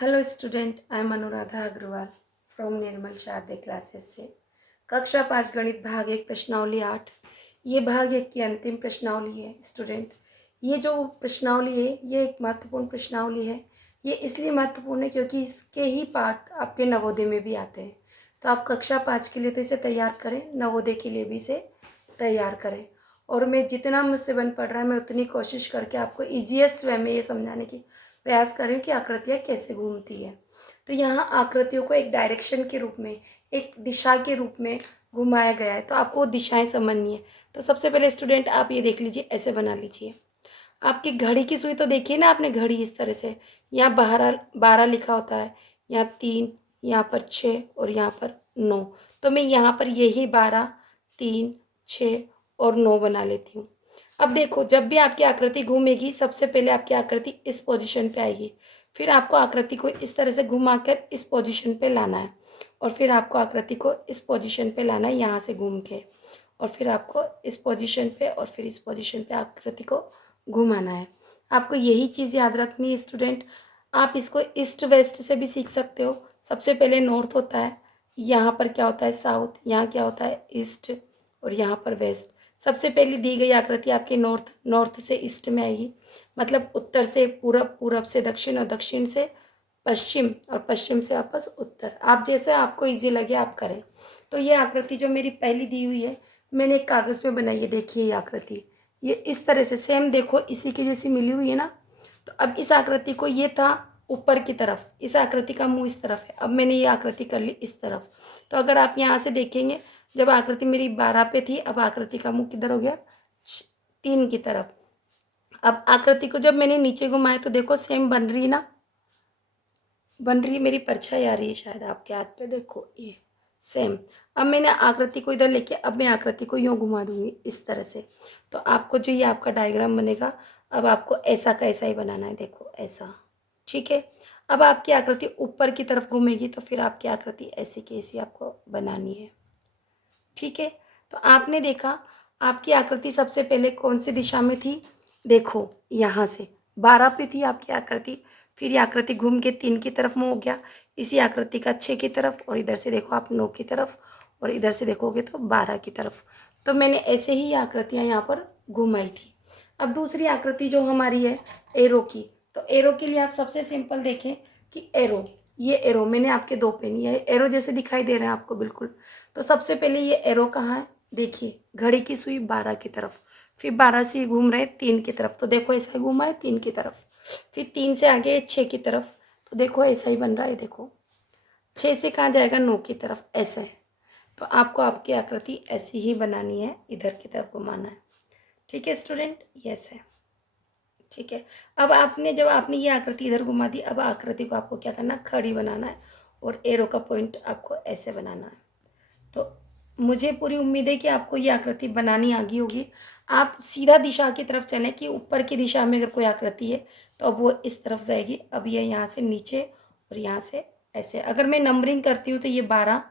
Hello student, I am Anuradha Agarwal from Nirmal Sharde classes से। कक्षा 5 गणित भाग 1 प्रश्नावली 8। ये भाग 1 की अंतिम प्रश्नावली है स्टूडेंट। ये जो प्रश्नावली है ये एक महत्वपूर्ण प्रश्नावली है। ये इसलिए महत्वपूर्ण है क्योंकि इसके ही पार्ट आपके नवोदय में भी आते हैं। तो आप कक्षा 5 के लिए तो इसे तैयार करें, नवोदय के लिए भी इसे तैयार करें। और मैं जितना मुझसे बन पड़ रहा है मैं उतनी कोशिश करके आपको ईजीएस्ट वे में ये समझाने की प्रयास करें कि आकृतियाँ कैसे घूमती है। तो यहाँ आकृतियों को एक डायरेक्शन के रूप में, एक दिशा के रूप में घुमाया गया है, तो आपको वो दिशाएं समझनी है। तो सबसे पहले स्टूडेंट आप ये देख लीजिए, ऐसे बना लीजिए। आपकी घड़ी की सुई तो देखिए ना आपने, घड़ी इस तरह से, यहाँ 12 लिखा होता है, यहाँ 3, यहाँ पर 6 और यहाँ पर 9। तो मैं यहाँ पर यही 12, 3, 6 और 9 बना लेती हूँ। अब देखो, जब भी आपकी आकृति घूमेगी सबसे पहले आपकी आकृति इस पोजीशन पे आएगी, फिर आपको आकृति को इस तरह से घुमाकर इस पोजीशन पे लाना है, और फिर आपको आकृति को इस पोजीशन पे लाना है यहाँ से घूम के, और फिर आपको इस पोजीशन पे और फिर इस पोजीशन पे आकृति को घुमाना है। आपको यही चीज़ याद रखनी है स्टूडेंट। आप इसको ईस्ट वेस्ट से भी सीख सकते हो। सबसे पहले नॉर्थ होता है, यहाँ पर क्या होता है साउथ, यहाँ क्या होता है ईस्ट, और यहाँ पर वेस्ट। सबसे पहली दी गई आकृति आपकी नॉर्थ से ईस्ट में आएगी, मतलब उत्तर से पूरब, पूरब से दक्षिण और दक्षिण से पश्चिम और पश्चिम से वापस उत्तर। आप जैसे आपको इजी लगे आप करें। तो ये आकृति जो मेरी पहली दी हुई है मैंने एक कागज़ में बनाई है, देखिए ये आकृति, ये इस तरह से सेम देखो इसी की जैसी मिली हुई है ना। तो अब इस आकृति को, ये था ऊपर की तरफ, इस आकृति का मुंह इस तरफ है, अब मैंने ये आकृति कर ली इस तरफ। तो अगर आप यहाँ से देखेंगे, जब आकृति मेरी 12 पे थी, अब आकृति का मुंह किधर हो गया 3 की तरफ। अब आकृति को जब मैंने नीचे घुमाया तो देखो सेम बन रही ना, बन रही है, मेरी परछाई आ रही है शायद आपके हाथ पे, देखो ये सेम। अब मैंने आकृति को इधर लेके, अब मैं आकृति को यूँ घुमा दूंगी इस तरह से। तो आपको जो ये आपका डायग्राम बनेगा, अब आपको ऐसा का ऐसा ही बनाना है, देखो ऐसा, ठीक है। अब आपकी आकृति ऊपर की तरफ घूमेगी तो फिर आपकी आकृति ऐसी की ऐसी आपको बनानी है, ठीक है। तो आपने देखा आपकी आकृति सबसे पहले कौन सी दिशा में थी, देखो यहाँ से 12 पे थी आपकी आकृति, फिर ये आकृति घूम के 3 की तरफ में हो गया, इसी आकृति का 6 की तरफ, और इधर से देखो आप 9 की तरफ, और इधर से देखोगे तो 12 की तरफ। तो मैंने ऐसे ही आकृतियाँ यहाँ पर घुमाई थी। अब दूसरी आकृति जो हमारी है एरो की, तो एरो के लिए आप सबसे सिंपल देखें कि एरो, ये एरो मैंने आपके 2 पेन, ये एरो जैसे दिखाई दे रहे हैं आपको बिल्कुल। तो सबसे पहले ये एरो कहाँ है, देखिए घड़ी की सुई 12 की तरफ, फिर 12 से घूम रहे 3 की तरफ, तो देखो ऐसा घूमा है 3 की तरफ, फिर 3 से आगे 6 की तरफ, तो देखो ऐसा ही बन रहा है, देखो 6 से कहाँ जाएगा 9 की तरफ, ऐसा है। तो आपको आपकी आकृति ऐसी ही बनानी है, इधर की तरफ घुमाना है, ठीक है स्टूडेंट, यस है, ठीक है। अब आपने जब आपने ये आकृति इधर घुमा दी, अब आकृति को आपको क्या करना है, खड़ी बनाना है, और एरो का पॉइंट आपको ऐसे बनाना है। तो मुझे पूरी उम्मीद है कि आपको ये आकृति बनानी आ गई होगी। आप सीधा दिशा की तरफ चलें कि ऊपर की दिशा में अगर कोई आकृति है तो अब वो इस तरफ जाएगी। अब ये यहाँ से नीचे और यहाँ से ऐसे, अगर मैं नंबरिंग करती हूँ तो ये 12,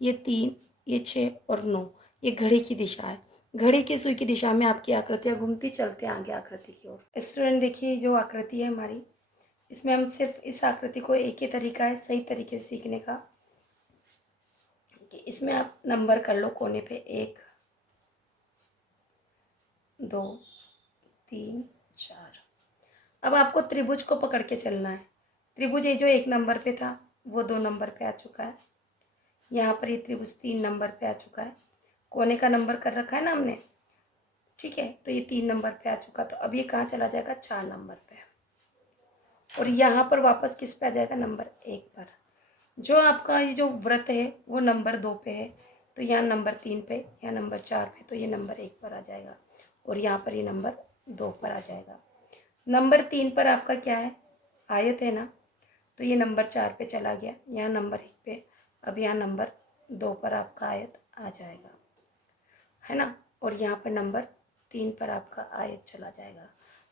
ये 3, ये 6 और 9, ये घड़ी की दिशा है। घड़ी की सुई की दिशा में आपकी आकृतियाँ घूमती चलते हैं आगे आकृति की ओर। स्टूडेंट देखिए जो आकृति है हमारी, इसमें हम सिर्फ इस आकृति को, एक ही तरीका है सही तरीके से सीखने का कि इसमें आप नंबर कर लो कोने पे, 1, 2, 3, 4। अब आपको त्रिभुज को पकड़ के चलना है। त्रिभुज ये जो 1 नंबर पे था वो 2 नंबर पे आ चुका है, यहाँ पर ये त्रिभुज 3 नंबर पे आ चुका है, कोने का नंबर कर रखा है ना हमने, ठीक है। तो ये 3 नंबर पे आ चुका, तो अब ये कहाँ चला जाएगा 4 नंबर पे, और यहाँ पर वापस किस पे आ जाएगा, नंबर 1 पर। जो आपका ये जो व्रत है वो नंबर 2 पे है, तो यहाँ नंबर 3 पे, यहाँ नंबर 4 पे, तो ये नंबर 1 पर आ जाएगा, और यहाँ पर ये नंबर 2 पर आ जाएगा। नंबर 3 पर आपका क्या है, आयत है ना, तो ये नंबर 4 पे चला गया, यहाँ नंबर 1 पे, अब यहाँ नंबर 2 पर आपका आयत आ जाएगा, है ना, और यहाँ पर नंबर 3 पर आपका आयत चला जाएगा।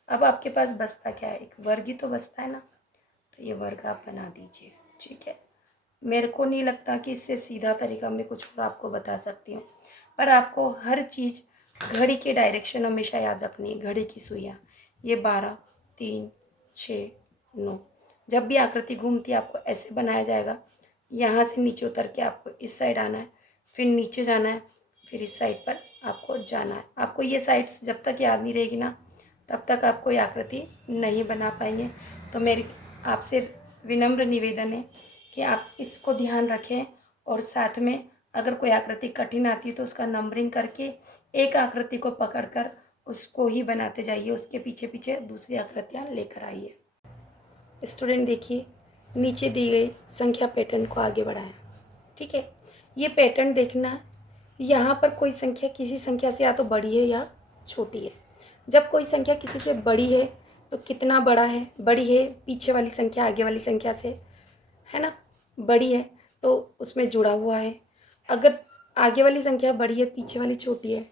अब आपके पास बचता क्या है, एक वर्ग ही तो बचता है ना, तो ये वर्ग आप बना दीजिए, ठीक है। मेरे को नहीं लगता कि इससे सीधा तरीका मैं कुछ और आपको बता सकती हूँ, पर आपको हर चीज़ घड़ी के डायरेक्शन हमेशा याद रखनी है। घड़ी की सुइयाँ, ये 12, 3, 6, 9, जब भी आकृति घूमती है आपको ऐसे बनाया जाएगा। यहाँ से नीचे उतर के आपको इस साइड आना है, फिर नीचे जाना है, फिर इस साइड पर आपको जाना है। आपको ये साइड्स जब तक याद नहीं रहेगी ना तब तक आप कोई आकृति नहीं बना पाएंगे। तो मेरी आपसे विनम्र निवेदन है कि आप इसको ध्यान रखें और साथ में अगर कोई आकृति कठिन आती है तो उसका नंबरिंग करके एक आकृति को पकड़कर उसको ही बनाते जाइए, उसके पीछे पीछे दूसरी आकृतियाँ लेकर आइए। स्टूडेंट देखिए, नीचे दी गई संख्या पैटर्न को आगे बढ़ाएं। ठीक है, ये पैटर्न देखना, यहाँ पर कोई संख्या किसी संख्या से या तो बड़ी है या छोटी है। जब कोई संख्या किसी से बड़ी है तो कितना बड़ा है, बड़ी है पीछे वाली संख्या आगे वाली संख्या से, है ना, बड़ी है तो उसमें जुड़ा हुआ है। अगर आगे वाली संख्या बड़ी है पीछे वाली छोटी है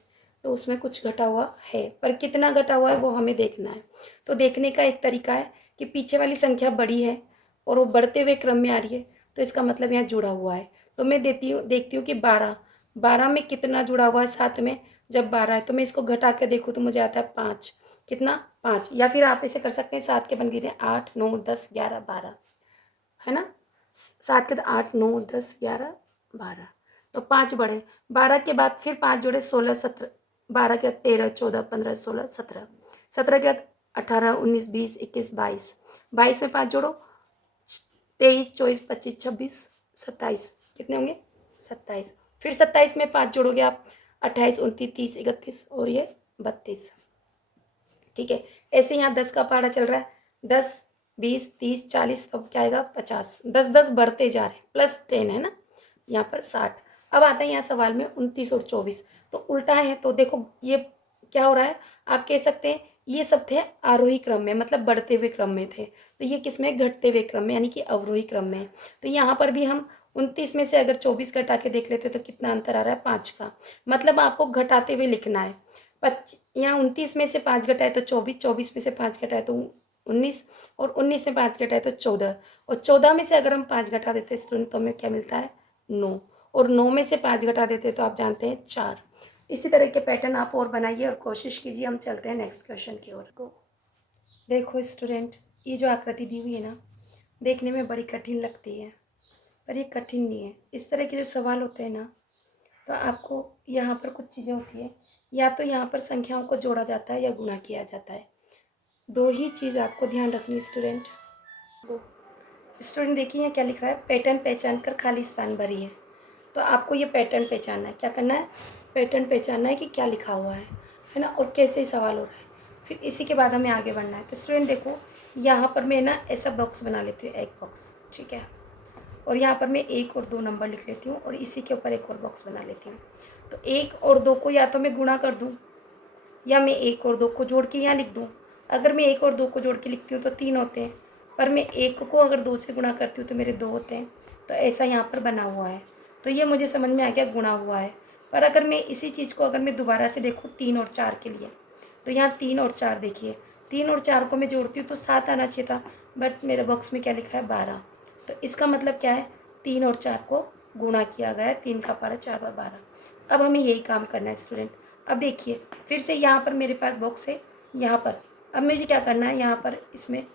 तो उसमें कुछ घटा हुआ है, पर कितना घटा हुआ है वो हमें देखना है। तो देखने का एक तरीका है कि पीछे वाली संख्या बड़ी है और वो बढ़ते हुए क्रम में आ रही है तो इसका मतलब यहाँ जुड़ा हुआ है। तो मैं देखती हूँ कि 12 में कितना जुड़ा हुआ है साथ में, जब 12 है तो मैं इसको घटा के देखूँ तो मुझे आता है 5। कितना, 5। या फिर आप ऐसे कर सकते हैं, 7 के बन गए 8 9 10 11 12, है ना, 7 के 8 9 10 11 12, तो 5 बढ़े। 12 के बाद फिर 5 जोड़े 16 17, 12 के बाद 13 14 15 16 17, 17 के बाद 18 19 20 21 22, 22 में 5 जोड़ो 23 24 25 26 27, कितने होंगे 27। फिर 27 में 5 जोड़ोगे आप 28 29 30 31 और ये 32। ठीक है, ऐसे यहाँ 10 का पहाड़ा चल रहा है, 10 20 30 40, तब क्या आएगा 50। 10 10 बढ़ते जा रहे हैं, +10 है ना, यहाँ पर 60। अब आता है यहाँ सवाल में 29 और 24, तो उल्टा है। तो देखो ये क्या हो रहा है, आप कह सकते हैं ये सब थे आरोही क्रम में, मतलब बढ़ते हुए क्रम में थे, तो ये किस में, घटते हुए क्रम में, यानी कि अवरोही क्रम में। तो यहाँ पर भी हम 29 में से अगर 24 घटा के देख लेते तो कितना अंतर आ रहा है, 5 का। मतलब आपको घटाते हुए लिखना है। यहाँ 29 में से 5 घटाए तो 24, 24 में से 5 घटाए तो 19, और 19 में 5 घटाए तो 14, और 14 में से अगर हम 5 घटा देते स्टूडेंट तो हमें क्या मिलता है, 9, और 9 में से 5 घटा देते तो आप जानते हैं 4। इसी तरह के पैटर्न आप और बनाइए और कोशिश कीजिए। हम चलते हैं नेक्स्ट क्वेश्चन की ओर को। देखो स्टूडेंट, ये जो आकृति दी हुई है ना, देखने में बड़ी कठिन लगती है, पर ये कठिन नहीं है। इस तरह के जो सवाल होते हैं ना, तो आपको यहाँ पर कुछ चीज़ें होती है, या तो यहाँ पर संख्याओं को जोड़ा जाता है या गुणा किया जाता है। दो ही चीज़ आपको ध्यान रखनी स्टूडेंट। दो स्टूडेंट देखिए यहाँ क्या लिख रहा है, पैटर्न पहचान कर खाली स्थान भरी है। तो आपको ये पैटर्न पहचानना है, क्या करना है, पैटर्न पहचानना है कि क्या लिखा हुआ है ना, और कैसे सवाल हो रहा है। फिर इसी के बाद हमें आगे बढ़ना है। तो स्टूडेंट देखो, यहाँ पर मैं ना ऐसा बॉक्स बना लेती हूँ, एक बॉक्स, ठीक है, और यहाँ पर मैं 1 और 2 नंबर लिख लेती हूँ, और इसी के ऊपर एक और बॉक्स बना लेती हूँ। तो 1 और 2 को या तो मैं गुणा कर दूँ, या मैं 1 और 2 को जोड़ के यहाँ लिख दूँ। अगर मैं 1 और 2 को जोड़ के लिखती हूँ तो 3 होते हैं, पर मैं 1 को अगर 2 से गुणा करती हूँ तो मेरे 2 होते हैं। तो ऐसा यहाँ पर बना हुआ है, तो ये मुझे समझ में आ गया, गुणा हुआ है। पर अगर मैं इसी चीज़ को अगर मैं दोबारा से देखूँ 3 और 4 के लिए, तो यहाँ 3 और 4 देखिए, 3 और 4 को मैं जोड़ती हूँ तो 7 आना चाहिए था, बट मेरे बॉक्स में क्या लिखा है, 12। तो इसका मतलब क्या है, 3 और 4 को गुणा किया गया है, 3 का पारा 4 बार 12। अब हमें यही काम करना है स्टूडेंट। अब देखिए फिर से यहाँ पर मेरे पास बॉक्स है, यहाँ पर अब मुझे क्या करना है, यहाँ पर इसमें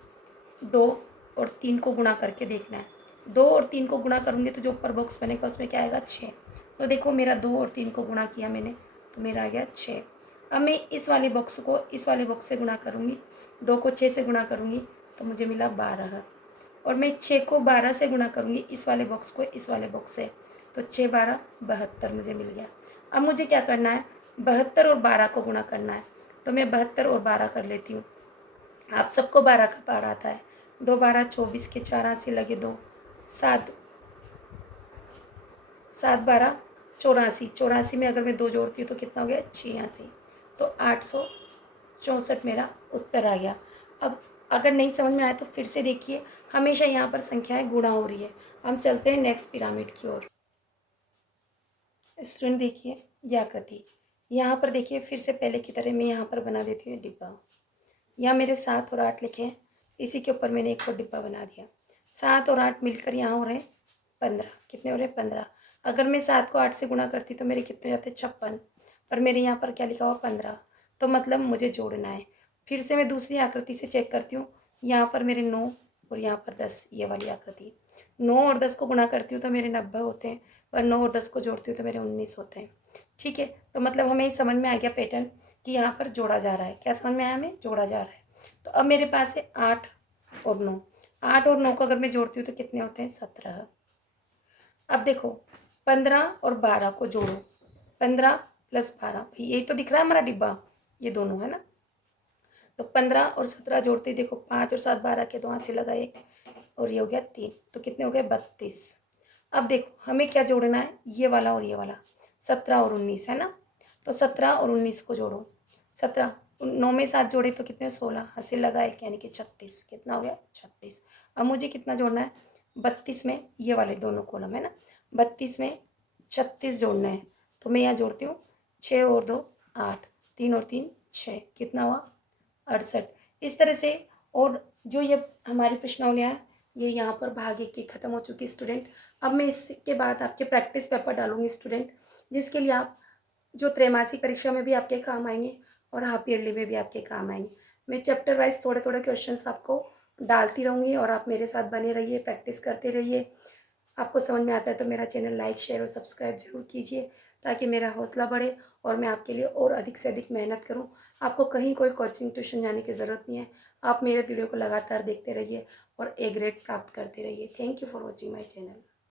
2 और 3 को गुणा करके देखना है। 2 और 3 को गुणा करूँगी तो जो ऊपर बॉक्स बनेगा उसमें क्या आएगा, 6। तो देखो मेरा 2 और 3 को गुणा किया मैंने तो मेरा आ गया 6। अब मैं इस वाले बॉक्स को इस वाले बॉक्स से गुणा करूँगी, 2 को 6 से गुणा करूँगी तो मुझे मिला 12, और मैं 6 को 12 से गुणा करूँगी इस वाले बॉक्स को इस वाले बॉक्स से, तो 6 12 72 मुझे मिल गया। अब मुझे क्या करना है, 72 और 12 को गुणा करना है, तो मैं 72 और 12 कर लेती हूँ। आप सबको 12 का पार आता है, 2 12 24 के 4 80 लगे 2, 7 7 12 84, 84 में अगर मैं 2 जोड़ती हूँ तो कितना हो गया, 86। तो 864 मेरा उत्तर आ गया। अब अगर नहीं समझ में आया तो फिर से देखिए, हमेशा यहाँ पर संख्याएं गुणा हो रही है। हम चलते हैं नेक्स्ट पिरामिड की ओर। स्टूडेंट देखिए ये आकृति, यहाँ पर देखिए फिर से पहले की तरह मैं यहाँ पर बना देती हूँ डिब्बा। यहाँ मेरे 7 और 8 लिखे हैं, इसी के ऊपर मैंने एक और डिब्बा बना दिया। 7 और 8 मिलकर यहाँ हो रहे हैं 15, कितने हो रहे हैं 15। अगर मैं 7 को 8 से गुणा करती तो मेरे कितने हो जाते 56, पर मेरे यहाँ पर क्या लिखा हुआ 15, तो मतलब मुझे जोड़ना है। फिर से मैं दूसरी आकृति से चेक करती हूँ, यहाँ पर मेरे 9 और यहाँ पर 10, ये वाली आकृति। 9 और 10 को गुणा करती हूँ तो मेरे 90 होते हैं, पर 9 और 10 को जोड़ती हूँ तो मेरे 19 होते हैं। ठीक है, तो मतलब हमें समझ में आ गया पैटर्न कि यहाँ पर जोड़ा जा रहा है। क्या समझ में आया हमें? जोड़ा जा रहा है। तो अब मेरे पास है 8 और 9। 8 और 9 को अगर मैं जोड़ती हूँ तो कितने होते हैं? 17। अब देखो 15 और 12 को जोड़ो, 15 प्लस 12, भाई यही तो दिख रहा है हमारा डिब्बा, ये दोनों है ना। तो 15 और 17 जोड़ते ही देखो 5 और 7 12 के, 2 हाथ से लगा 1 और ये हो गया 3, तो कितने हो गए? 32। अब देखो हमें क्या जोड़ना है? ये वाला और ये वाला, 17 और 19 है ना। तो 17 और 19 को जोड़ो, 17 9 में 7 जोड़े तो कितने? 16, हाथ से लगा 1 यानी कि 36। कितना हो गया? 36। अब मुझे कितना जोड़ना है? 32 में ये वाले दोनों कॉलम है ना, 32 में 36 जोड़ना है। तो मैं यहाँ जोड़ती हूँ 6 और 2 8, 3 और 3 6, कितना हुआ? 68। इस तरह से। और जो ये हमारी प्रश्नावलियाँ हैं ये यहाँ पर भाग 1 की ख़त्म हो चुकी स्टूडेंट। अब मैं इसके बाद आपके प्रैक्टिस पेपर डालूंगी स्टूडेंट, जिसके लिए आप जो त्रैमासिक परीक्षा में भी आपके काम आएंगे और हाफ ईयरली में भी आपके काम आएंगे। मैं चैप्टर वाइज थोड़े थोड़े क्वेश्चंस आपको डालती रहूँगी और आप मेरे साथ बने रहिए, प्रैक्टिस करते रहिए। आपको समझ में आता है तो मेरा चैनल लाइक शेयर और सब्सक्राइब जरूर कीजिए, ताकि मेरा हौसला बढ़े और मैं आपके लिए और अधिक से अधिक मेहनत करूं। आपको कहीं कोई कोचिंग ट्यूशन जाने की ज़रूरत नहीं है, आप मेरे वीडियो को लगातार देखते रहिए और ए ग्रेड प्राप्त करते रहिए। Thank you for watching my channel.